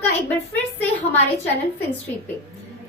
आपका एक बार फिर से हमारे चैनल फिनस्ट्रीट पे।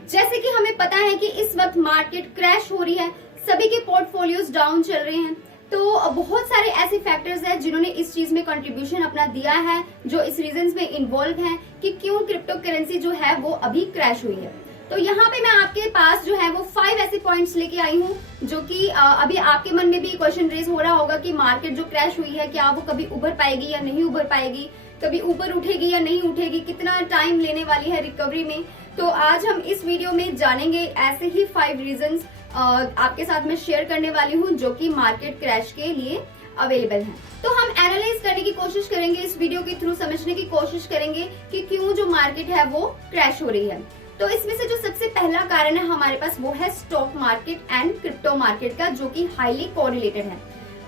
जैसे कि हमें पता है कि इस वक्त मार्केट क्रैश हो रही है, सभी के पोर्टफोलियोज डाउन चल रहे हैं, तो बहुत सारे ऐसे फैक्टर्स हैं जिन्होंने इस चीज में कंट्रीब्यूशन अपना दिया है, जो इस रीजंस में इन्वॉल्व हैं कि क्यों क्रिप्टो करेंसी जो है वो अभी क्रैश हुई है। तो यहाँ पे मैं आपके पास जो है वो 5 ऐसे पॉइंट्स लेके आई हूँ जो कि अभी आपके मन में भी क्वेश्चन रेज हो रहा होगा कि मार्केट जो क्रैश हुई है क्या वो कभी उभर पाएगी या नहीं उभर पाएगी, कभी ऊपर उठेगी या नहीं उठेगी, कितना टाइम लेने वाली है रिकवरी में। तो आज हम इस वीडियो में जानेंगे ऐसे ही 5 रीजंस आपके साथ में शेयर करने वाली हूँ जो कि मार्केट क्रैश के लिए अवेलेबल हैं। तो हम एनालाइज करने की कोशिश करेंगे, इस वीडियो के थ्रू समझने की कोशिश करेंगे कि क्यों जो मार्केट है वो क्रैश हो रही है। तो इसमें से जो सबसे पहला कारण है हमारे पास वो है stock market and crypto market का, जो कि हाईली कोरिलेटेड है।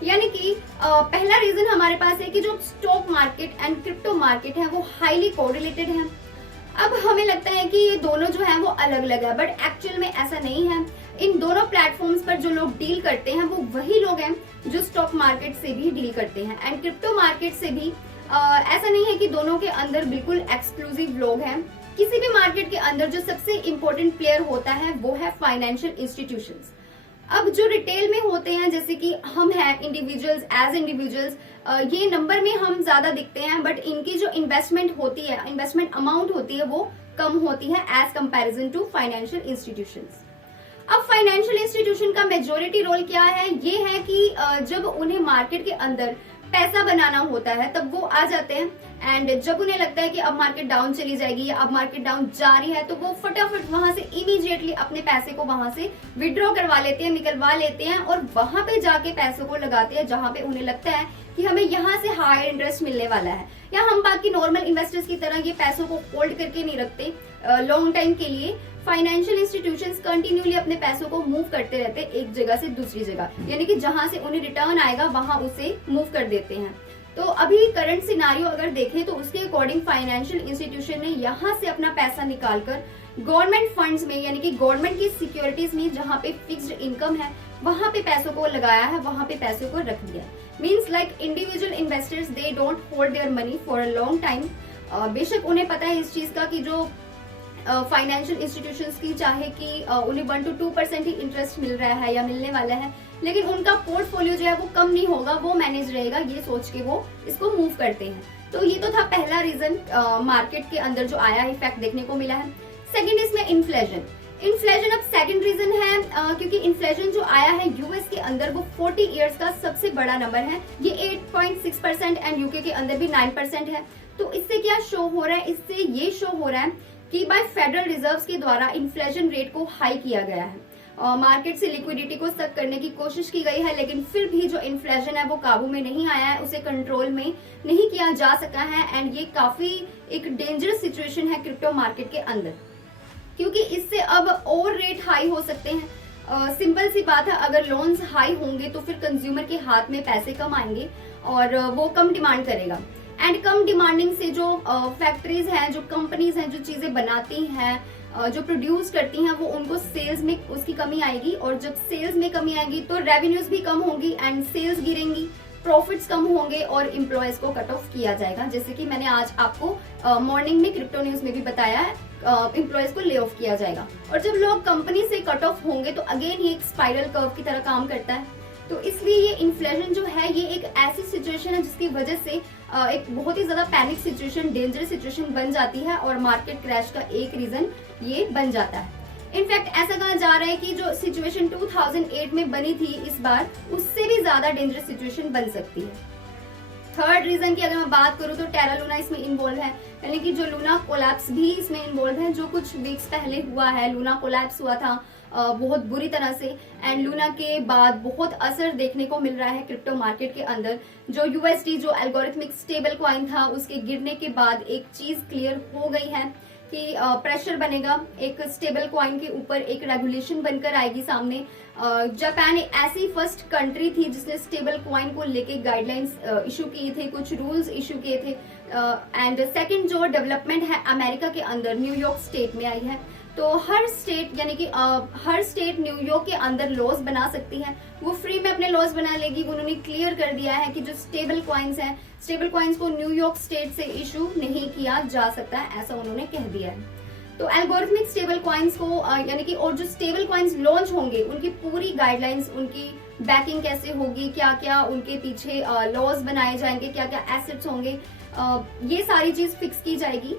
यानी कि पहला रीजन हमारे पास है कि जो stock market and crypto market है वो हाईली कोरिलेटेड है। अब हमें लगता है कि ये दोनों जो है वो अलग अलग है, बट एक्चुअल में ऐसा नहीं है। इन दोनों प्लेटफॉर्म्स पर जो लोग डील करते हैं वो वही लोग हैं जो स्टॉक मार्केट से भी डील करते हैं एंड क्रिप्टो मार्केट से भी। ऐसा नहीं है कि दोनों के अंदर बिल्कुल एक्सक्लूसिव लोग हैं। किसी भी मार्केट के अंदर जो सबसे इम्पोर्टेंट प्लेयर होता है वो है फाइनेंशियल इंस्टीट्यूशंस। अब जो रिटेल में होते हैं, जैसे कि हम हैं इंडिविजुअल्स, एज इंडिविजुअल्स, ये नंबर में हम ज्यादा दिखते हैं, बट इनकी जो इन्वेस्टमेंट होती है, इन्वेस्टमेंट अमाउंट होती है वो कम होती है as comparison to financial institutions. अब फाइनेंशियल इंस्टीट्यूशन का मेजोरिटी रोल क्या है, ये है कि जब उन्हें मार्केट के अंदर पैसा बनाना होता है तब वो आ जाते हैं एंड जब उन्हें लगता है कि अब मार्केट डाउन चली जाएगी या अब मार्केट डाउन जा रही है तो वो फटाफट वहां से इमीडिएटली अपने पैसे को वहां से विड्रॉ करवा लेते हैं, निकलवा लेते हैं और वहां पे जाके पैसों को लगाते हैं जहां पे उन्हें लगता है कि हमें यहाँ से हायर इंटरेस्ट मिलने वाला है। या हम बाकी नॉर्मल इन्वेस्टर्स की तरह ये पैसों को होल्ड करके नहीं रखते लॉन्ग टाइम के लिए। फाइनेंशियल इंस्टीट्यूशंस कंटिन्यूली अपने पैसों को मूव करते रहते हैं एक जगह से दूसरी जगह, यानी कि जहां से उन्हें रिटर्न आएगा वहां उसे मूव कर देते हैं। तो अभी करंट सिनारियो अगर देखें तो उसके अकॉर्डिंग फाइनेंशियल इंस्टीट्यूशन ने यहाँ से अपना पैसा निकालकर गवर्नमेंट फंड्स में, यानी कि गवर्नमेंट की सिक्योरिटीज में जहाँ पे फिक्स्ड इनकम है वहां पे पैसों को लगाया है, वहां पे पैसों को रख दिया। Means like individual investors they don't hold their money for a long time. बेशक उन्हें पता है इस चीज का कि जो फाइनेंशियल इंस्टीट्यूशंस की चाहे कि उन्हें 1 to 2% ही इंटरेस्ट मिल रहा है या मिलने वाला है, लेकिन उनका पोर्टफोलियो जो है वो कम नहीं होगा, वो मैनेज रहेगा, ये सोच के वो इसको मूव करते हैं। तो ये तो था पहला रीजन मार्केट के अंदर जो आया इफेक्ट देखने को मिला है। सेकंड इसमें इन्फ्लेशन। इन्फ्लेशन अब सेकंड रीजन है क्योंकि इन्फ्लेशन जो आया है यूएस के अंदर वो 40 इयर्स का सबसे बड़ा नंबर है। ये 8.6% एंड यूके के अंदर भी 9% है। तो इससे क्या शो हो रहा है, इससे ये शो हो रहा है कि बाय फेडरल रिजर्व्स के द्वारा इन्फ्लेशन रेट को हाई किया गया है। मार्केट से लिक्विडिटी को सक करने की कोशिश की गई है, लेकिन फिर भी जो इन्फ्लेशन है वो काबू में नहीं आया है, उसे कंट्रोल में नहीं किया जा सका है एंड ये काफी एक डेंजरस सिचुएशन है क्रिप्टो मार्केट के अंदर, क्योंकि इससे अब और रेट हाई हो सकते हैं। सिंपल सी बात है, अगर लोन्स हाई होंगे तो फिर कंज्यूमर के हाथ में पैसे कम आएंगे और वो कम डिमांड करेगा एंड कम डिमांडिंग से जो फैक्ट्रीज हैं, जो कंपनीज हैं, जो चीजें बनाती हैं, जो प्रोड्यूस करती हैं, वो उनको सेल्स में उसकी कमी आएगी और जब सेल्स में कमी आएगी तो रेवेन्यूज भी कम होंगी एंड सेल्स गिरेंगी, प्रॉफिट्स कम होंगे और एम्प्लॉयज को कट ऑफ किया जाएगा। जैसे कि मैंने आज आपको मॉर्निंग में क्रिप्टो न्यूज में भी बताया है, एम्प्लॉयज को ले ऑफ किया जाएगा और जब लोग कंपनी से कट ऑफ होंगे तो अगेन ये एक स्पाइरल कर्व की तरह काम करता है। तो इसलिए ये इन्फ्लेशन जो है ये एक ऐसी सिचुएशन है जिसकी वजह से एक बहुत ही ज्यादा पैनिक सिचुएशन, डेंजरस सिचुएशन बन जाती है और मार्केट क्रैश का एक रीजन ये बन जाता है। इनफैक्ट ऐसा कहा जा रहा है कि जो सिचुएशन 2008 में बनी थी इस बार, उससे भी ज्यादा डेंजरस सिचुएशन बन सकती है। थर्ड रीजन की अगर मैं बात करूं तो टेरा लूना इसमें इन्वॉल्व है, यानी कि जो लूना कोलैप्स भी इसमें इन्वॉल्व है, जो कुछ वीक्स पहले हुआ है। लूना कोलैप्स हुआ था बहुत बुरी तरह से एंड लूना के बाद बहुत असर देखने को मिल रहा है क्रिप्टो मार्केट के अंदर। जो यूएसडी जो एल्गोरिथमिक स्टेबल कॉइन था उसके गिरने के बाद एक चीज क्लियर हो गई है कि प्रेशर बनेगा, एक स्टेबल कॉइन के ऊपर एक रेगुलेशन बनकर आएगी सामने। जापान एक ऐसी फर्स्ट कंट्री थी जिसने स्टेबल कॉइन को लेके गाइडलाइंस इशू किए थे, कुछ रूल्स इशू किए थे एंड सेकंड जो डेवलपमेंट है अमेरिका के अंदर न्यूयॉर्क स्टेट में आई है। तो हर स्टेट यानी कि हर स्टेट न्यूयॉर्क के अंदर लॉज बना सकती है, वो फ्री में अपने लॉज बना लेगी। उन्होंने क्लियर कर दिया है कि जो स्टेबल कॉइन्स हैं, स्टेबल कॉइन्स को न्यूयॉर्क स्टेट से इशू नहीं किया जा सकता है, ऐसा उन्होंने कह दिया है। तो एल्गोरिथमिक स्टेबल कॉइन्स को यानी कि और जो स्टेबल कॉइन्स लॉन्च होंगे उनकी पूरी गाइडलाइंस, उनकी बैकिंग कैसे होगी, क्या क्या उनके पीछे लॉज बनाए जाएंगे, क्या क्या एसेट्स होंगे, ये सारी चीज फिक्स की जाएगी।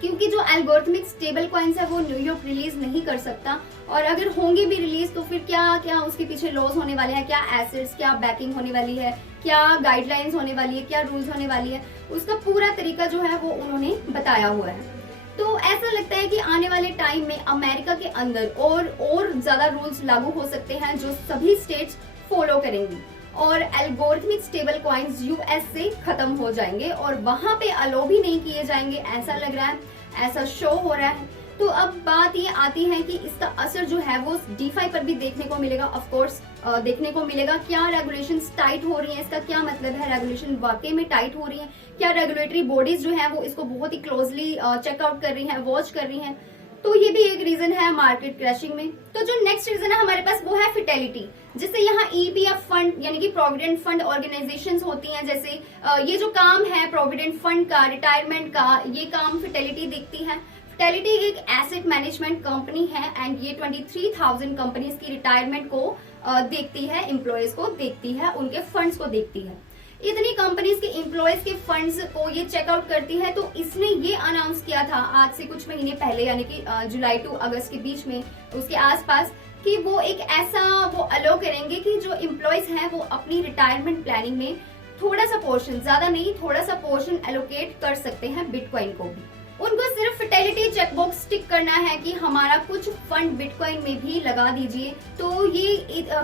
क्योंकि जो एल्गोरिथमिक स्टेबल कॉइन्स है वो न्यूयॉर्क रिलीज नहीं कर सकता, और अगर होंगे भी रिलीज तो फिर क्या क्या उसके पीछे लॉस होने वाले हैं, क्या एसेट्स, क्या बैकिंग होने वाली है, क्या गाइडलाइंस होने वाली है, क्या रूल्स होने वाली है, उसका पूरा तरीका जो है वो उन्होंने बताया हुआ है। तो ऐसा लगता है कि आने वाले टाइम में अमेरिका के अंदर और ज्यादा रूल्स लागू हो सकते हैं जो सभी स्टेट्स फॉलो करेंगी, और एल्गोरिथमिक स्टेबल कॉइन्स यूएस से खत्म हो जाएंगे और वहां पे अलो भी नहीं किए जाएंगे, ऐसा लग रहा है, ऐसा शो हो रहा है। तो अब बात ये आती है कि इसका असर जो है वो डीफाई पर भी देखने को मिलेगा, ऑफ कोर्स देखने को मिलेगा। क्या रेगुलेशंस टाइट हो रही हैं, इसका क्या मतलब है, रेगुलेशन वाकई में टाइट हो रही है, क्या रेगुलेटरी बॉडीज जो है वो इसको बहुत ही क्लोजली चेकआउट कर रही हैं, वॉच कर रही हैं। तो ये भी एक रीजन है मार्केट क्रैशिंग में। तो जो नेक्स्ट रीजन है हमारे पास वो है फिटेलिटी, जिससे यहाँ ईपीएफ फंड यानी कि प्रोविडेंट फंड ऑर्गेनाइजेशंस होती हैं, जैसे ये जो काम है प्रोविडेंट फंड का, रिटायरमेंट का, ये काम फिटेलिटी देखती है। फिटेलिटी एक एसेट मैनेजमेंट कंपनी है एंड ये 23,000 कंपनीज की रिटायरमेंट को देखती है, एम्प्लॉयज को देखती है, उनके फंड्स को देखती है। इतनी कंपनीज के एम्प्लॉयज के फंड्स को ये चेकआउट करती है। तो इसने ये अनाउंस किया था आज से कुछ महीने पहले, यानी कि जुलाई टू अगस्त के बीच में, उसके आसपास, कि वो एक ऐसा वो अलो करेंगे कि जो एम्प्लॉयज हैं वो अपनी रिटायरमेंट प्लानिंग में थोड़ा सा पोर्शन, ज्यादा नहीं, थोड़ा सा पोर्शन एलोकेट कर सकते हैं बिटकॉइन को भी। उनको सिर्फ फिटेलिटी चेकबॉक्स टिक करना है कि हमारा कुछ फंड बिटकॉइन में भी लगा दीजिए। तो ये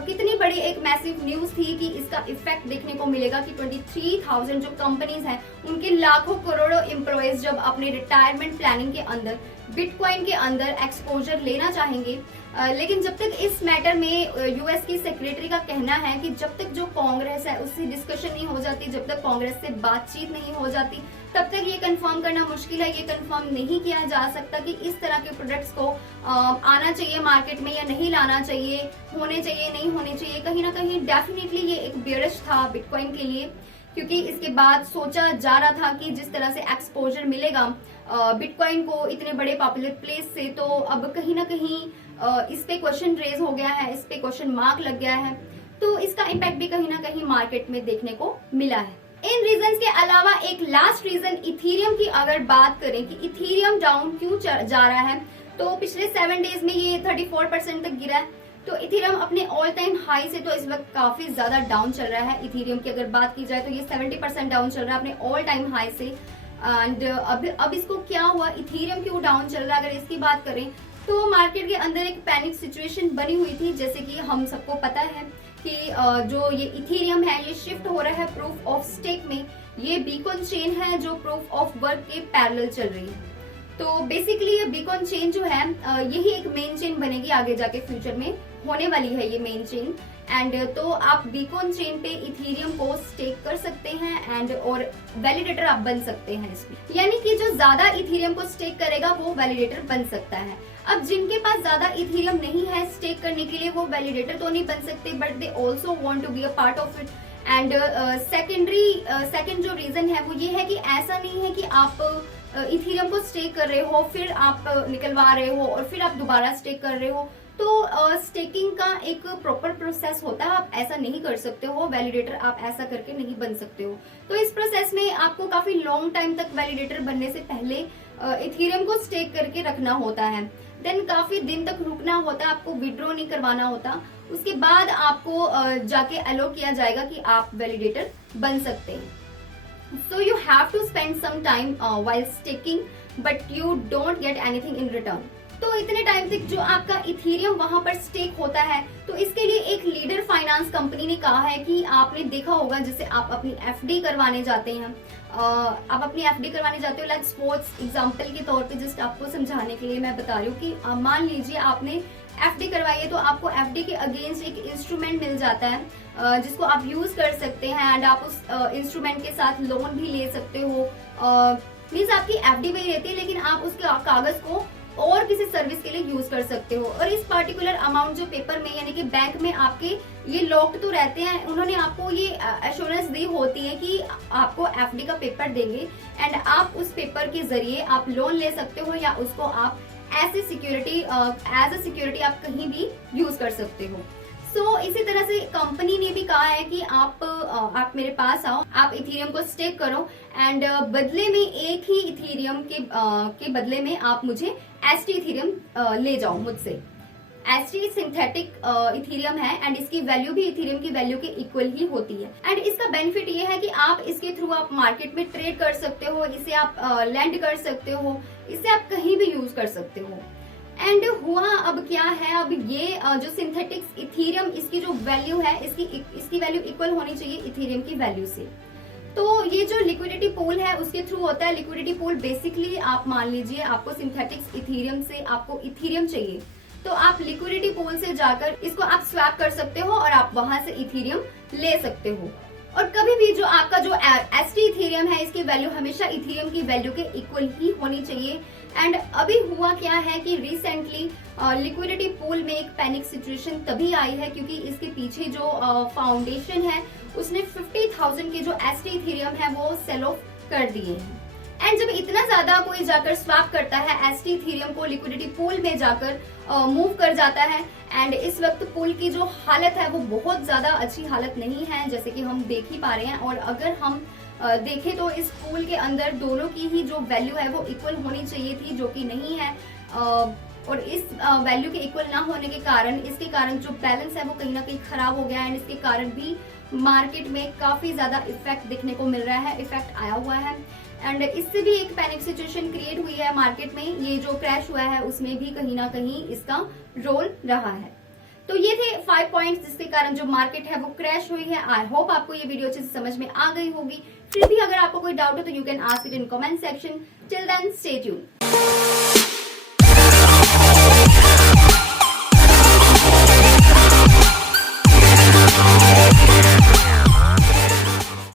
कितनी बड़ी एक मैसिव न्यूज थी कि इसका इफेक्ट देखने को मिलेगा कि 23,000 जो कंपनीज हैं उनके लाखों करोड़ों एम्प्लॉयज जब अपने रिटायरमेंट प्लानिंग के अंदर बिटकॉइन के अंदर एक्सपोजर लेना चाहेंगे। लेकिन जब तक इस मैटर में यूएस की सेक्रेटरी का कहना है कि जब तक जो कांग्रेस है उससे डिस्कशन नहीं हो जाती, जब तक कांग्रेस से बातचीत नहीं हो जाती, तब तक ये कंफर्म करना मुश्किल है। ये कंफर्म नहीं किया जा सकता कि इस तरह के प्रोडक्ट्स को आना चाहिए मार्केट में या नहीं लाना चाहिए, होने चाहिए नहीं होने चाहिए। कहीं ना कहीं डेफिनेटली ये एक बेरिश था बिटकॉइन के लिए, क्योंकि इसके बाद सोचा जा रहा था कि जिस तरह से एक्सपोजर मिलेगा बिटकॉइन को इतने बड़े पॉपुलर प्लेस से, तो अब कहीं ना कहीं इस पे क्वेश्चन रेज हो गया है, इस पे क्वेश्चन मार्क लग गया है। तो इसका इम्पैक्ट भी कहीं ना कहीं मार्केट में देखने को मिला है। इन रीजंस के अलावा एक लास्ट रीजन इथेरियम की अगर बात करें कि इथेरियम डाउन क्यों जा रहा है, तो पिछले 7 डेज में ये 34% तक गिरा है। तो इथेरियम अपने ऑल टाइम हाई से तो इस वक्त काफी ज्यादा डाउन चल रहा है। इथेरियम की अगर बात की जाए तो ये 70% डाउन चल रहा है अपने ऑल टाइम हाई से। एंड अब इसको क्या हुआ, इथेरियम क्यों डाउन चल रहा है, अगर इसकी बात करें तो मार्केट के अंदर एक पैनिक सिचुएशन बनी हुई थी। जैसे कि हम सबको पता है कि जो ये इथेरियम है ये शिफ्ट हो रहा है प्रूफ ऑफ स्टेक में। ये बीकॉन चेन है जो प्रूफ ऑफ वर्क के पैरेलल चल रही है। तो बेसिकली ये बीकॉन चेन जो है यही एक मेन चेन बनेगी आगे जाके, फ्यूचर में होने वाली है ये मेन चेन। एंड तो आप बीकॉन चेन पे इथेरियम को स्टेक कर सकते हैं एंड और वैलिडेटर आप बन सकते हैं इसमें, यानी कि जो ज्यादा इथेरियम को स्टेक करेगा वो वैलिडेटर बन सकता है। अब जिनके पास ज्यादा इथेरियम नहीं है स्टेक करने के लिए, वो वैलिडेटर तो नहीं बन सकते, but they also want to be a part of it. And second जो रीजन है वो ये है कि ऐसा नहीं है कि आप इथेरियम को स्टेक कर रहे हो, फिर आप निकलवा रहे हो और फिर आप दोबारा स्टेक कर रहे हो। तो स्टेकिंग का एक प्रॉपर प्रोसेस होता है, आप ऐसा नहीं कर सकते हो। वैलिडेटर आप ऐसा करके नहीं बन सकते हो। तो इस प्रोसेस में आपको काफी लॉन्ग टाइम तक वैलिडेटर बनने से पहले इथेरियम को स्टेक करके रखना होता है। देन काफी दिन तक रुकना होता है, आपको विड्रॉ नहीं करवाना होता। उसके बाद आपको जाके अलो किया जाएगा कि आप वैलिडेटर बन सकते हैं। So you have to spend some time while staking, but you don't get anything in return. तो इतने टाइम तक जो आपका इथेरियम वहां पर स्टेक होता है, तो इसके लिए एक लीडर फाइनेंस कंपनी ने कहा है कि आपने देखा होगा जैसे आप अपनी एफडी करवाने जाते हैं, आप अपनी एफडी करवाने जाते हो, लाइक स्पोर्ट्स एग्जांपल के तौर पे जस्ट आपको समझाने के लिए मैं बता रही हूँ कि मान लीजिए आपने एफडी करवाई है, तो आपको एफडी के अगेंस्ट एक इंस्ट्रूमेंट मिल जाता है जिसको आप यूज कर सकते हैं एंड आप उस इंस्ट्रूमेंट के साथ लोन भी ले सकते हो। मीन्स आपकी एफडी वही रहती है लेकिन आप उसके कागज को और किसी सर्विस के लिए यूज कर सकते हो। और इस पर्टिकुलर अमाउंट जो पेपर में यानी कि बैंक में आपके ये लॉक्ड तो रहते हैं, उन्होंने आपको ये एश्योरेंस दी होती है कि आपको एफडी का पेपर देंगे एंड आप उस पेपर के जरिए आप लोन ले सकते हो या उसको आप एज ए सिक्योरिटी आप कहीं भी यूज कर सकते हो। सो इसी तरह से कंपनी ने भी कहा है कि आप मेरे पास आओ, आप इथेरियम को स्टेक करो एंड बदले में एक ही इथेरियम के बदले में आप मुझे एसटी इथेरियम ले जाओ मुझसे। एसटी सिंथेटिक इथेरियम है एंड इसकी वैल्यू भी इथेरियम की वैल्यू के इक्वल ही होती है। एंड इसका बेनिफिट ये है कि आप इसके थ्रू आप मार्केट में ट्रेड कर सकते हो, इसे आप लैंड कर सकते हो, इसे आप कहीं भी यूज कर सकते हो। एंड हुआ अब क्या है, अब ये जो सिंथेटिक्स इथेरियम इसकी जो वैल्यू है इसकी वैल्यू इक्वल होनी चाहिए इथेरियम की वैल्यू से। तो ये जो लिक्विडिटी पूल है उसके थ्रू होता है। लिक्विडिटी पूल बेसिकली आप मान लीजिए आपको सिंथेटिक्स इथेरियम से आपको इथेरियम चाहिए तो आप लिक्विडिटी पूल से जाकर इसको आप स्वैप कर सकते हो और आप वहां से इथेरियम ले सकते हो। और कभी भी जो आपका जो एसटी इथेरियम है इसकी वैल्यू हमेशा इथेरियम की वैल्यू के इक्वल ही होनी चाहिए। एंड अभी हुआ क्या है कि रिसेंटली लिक्विडिटी पूल में एक पैनिक सिचुएशन तभी आई है क्योंकि इसके पीछे जो फाउंडेशन है उसने 50,000 के जो एसटी इथेरियम है वो सेल ऑफ कर दिए हैं। एंड जब इतना ज्यादा कोई जाकर स्वैप करता है एसटी इथेरियम को लिक्विडिटी पूल में जाकर मूव कर जाता है एंड इस वक्त पूल की जो हालत है वो बहुत ज्यादा अच्छी हालत नहीं है जैसे कि हम देख ही पा रहे हैं। और अगर हम देखें तो इस पूल के अंदर दोनों की ही जो वैल्यू है वो इक्वल होनी चाहिए थी, जो कि नहीं है। और इस वैल्यू के इक्वल ना होने के कारण इसके कारण जो बैलेंस है वो कहीं ना कहीं खराब हो गया है एंड इसके कारण भी मार्केट में काफी ज्यादा इफेक्ट देखने को मिल रहा है, इफेक्ट आया हुआ है। एंड इससे भी एक पैनिक सिचुएशन क्रिएट हुई है मार्केट में। ये जो क्रैश हुआ है उसमें भी कहीं ना कहीं इसका रोल रहा है। तो ये थे 5 पॉइंट्स जिसके कारण जो मार्केट है वो क्रैश हुई है। आई होप आपको ये वीडियो अच्छे से समझ में आ गई होगी। फिर भी अगर आपको कोई डाउट हो तो you can ask it in comment section. Till then stay tuned.